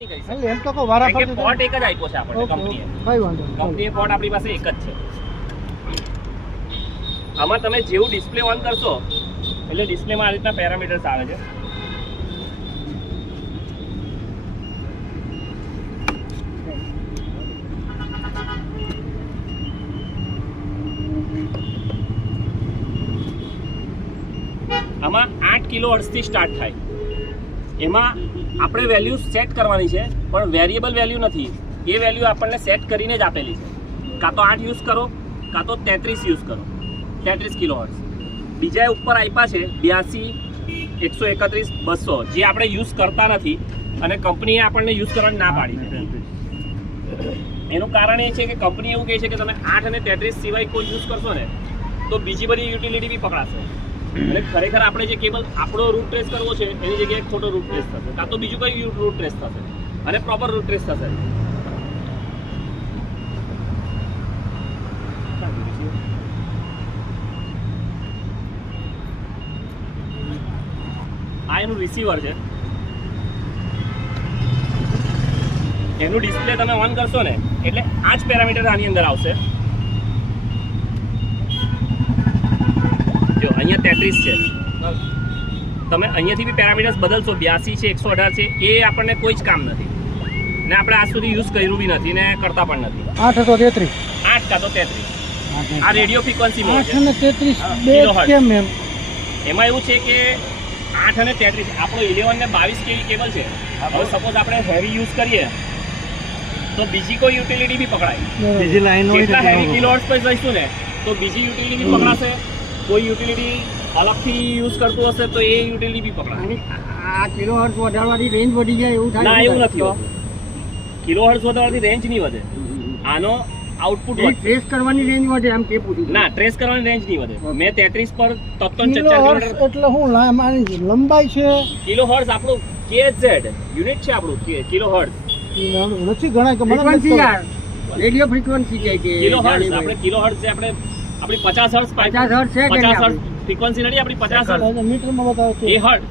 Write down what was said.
એમ તો વારા ફરતી પોર્ટ એક જ આપ્યો છે આપણે કંપનીએ. કઈ વાંધો નહીં. કંપનીએ પોર્ટ આપણી પાસે એક જ છે. આમાં તમે જેવું ડિસ્પ્લે ઓન કરશો એટલે ડિસ્પ્લેમાં આ રીતના પેરામીટર્સ આવે છે. આમાં 8 કિલોહર્ટ્ઝ થી સ્ટાર્ટ થાય. એમાં આપણે વેલ્યુ સેટ કરવાની છે, પણ વેરિયેબલ વેલ્યુ નથી. એ વેલ્યુ આપણને સેટ કરીને જ આપેલી છે. કાં તો 8 યુઝ કરો, કાં તો 33 યુઝ કરો. 33 કિલોહર્ટ્ઝ. બીજા ઉપર આપ્યા છે 82, 131, 200, જે આપણે યુઝ કરતા નથી અને કંપનીએ આપણને યુઝ કરવાની ના પાડી છે. એનું કારણ એ છે કે કંપની એવું કહે છે કે તમે 8 અને 33 સિવાય કોઈ યુઝ કરશો ને તો બીજી બધી યુટિલિટી બી પકડાશે. અને ખરેખર આપણે જે કેબલ આપણો રૂટ ટ્રેસ કરવો છે એની જગ્યાએ ખોટો રૂટ ટ્રેસ થશે, કાં તો બીજું કઈ રૂટ ટ્રેસ થશે અને પ્રોપર રૂટ ટ્રેસ થશે. આ એનું રિસીવર છે. એનું ડિસ્પ્લે તમે ઓન કરશો ને એટલે આ જ પેરામીટર આની અંદર આવશે. જો અહીંયા 33 છે, તમે અહીંયાથી બી પેરામીટર્સ બદલશો. 82 છે, 118 છે, એ આપણને કોઈ જ કામ નથી ને આપણે આજ સુધી યુઝ કર્યું બી નથી ને કરતા પણ નથી. 8 તો 33, 8 કાં તો 33 આ રેડિયો ફ્રીક્વન્સી મોડ 8 અને 33 બે કેમ એમ? એમાં એવું છે કે 8 અને 33 આપણો 11 ને 22 કેવી કેબલ છે. હવે સપોઝ આપણે હેવી યુઝ કરીએ તો બીજી કોઈ યુટિલિટી બી પકડાય. બીજી લાઈનો જેટલા હેવી કિલોહર્ટ્ઝ પર જઈશું ને તો બીજી યુટિલિટી બી પકડાશે. કોઈ યુટિલિટી અલગથી યુઝ કરતું હશે તો એ યુટિલિટી બી પકડાશે. આ કિલોહર્ટ્ઝ વધારવાથી રેન્જ વધી જાય એવું થાય? ના, એવું નથી હોતું. કિલોહર્ટ્ઝ વધારવાથી રેન્જ નહીં વધે. આનો આઉટપુટ ટ્રેસ કરવાની રેન્જ વધે એમ કે પૂછ્યું? ના, ટ્રેસ કરવાની રેન્જ નહીં વધે. મેં 33 પર તત્તન 4 કિલોમીટર એટલે હું મારી લંબાઈ છે. કિલોહર્ટ્ઝ આપણું KZ યુનિટ છે આપણું કિલોહર્ટ્ઝ નથી ગણાય કે ફ્રીક્વન્સી યાર, રેડિયો ફ્રીક્વન્સી છે કે કિલોહર્ટ્ઝ. આપણે કિલોહર્ટ્ઝ છે, આપણે આપણી 50 હર્ટ્ઝ 50 હર્ટ્ઝ છે કે 50 હર્ટ્ઝ ફ્રીક્વન્સી નથી આપણી 50 હર્ટ્ઝ મીટરમાં બતાવે છે એ હર્ટ્ઝ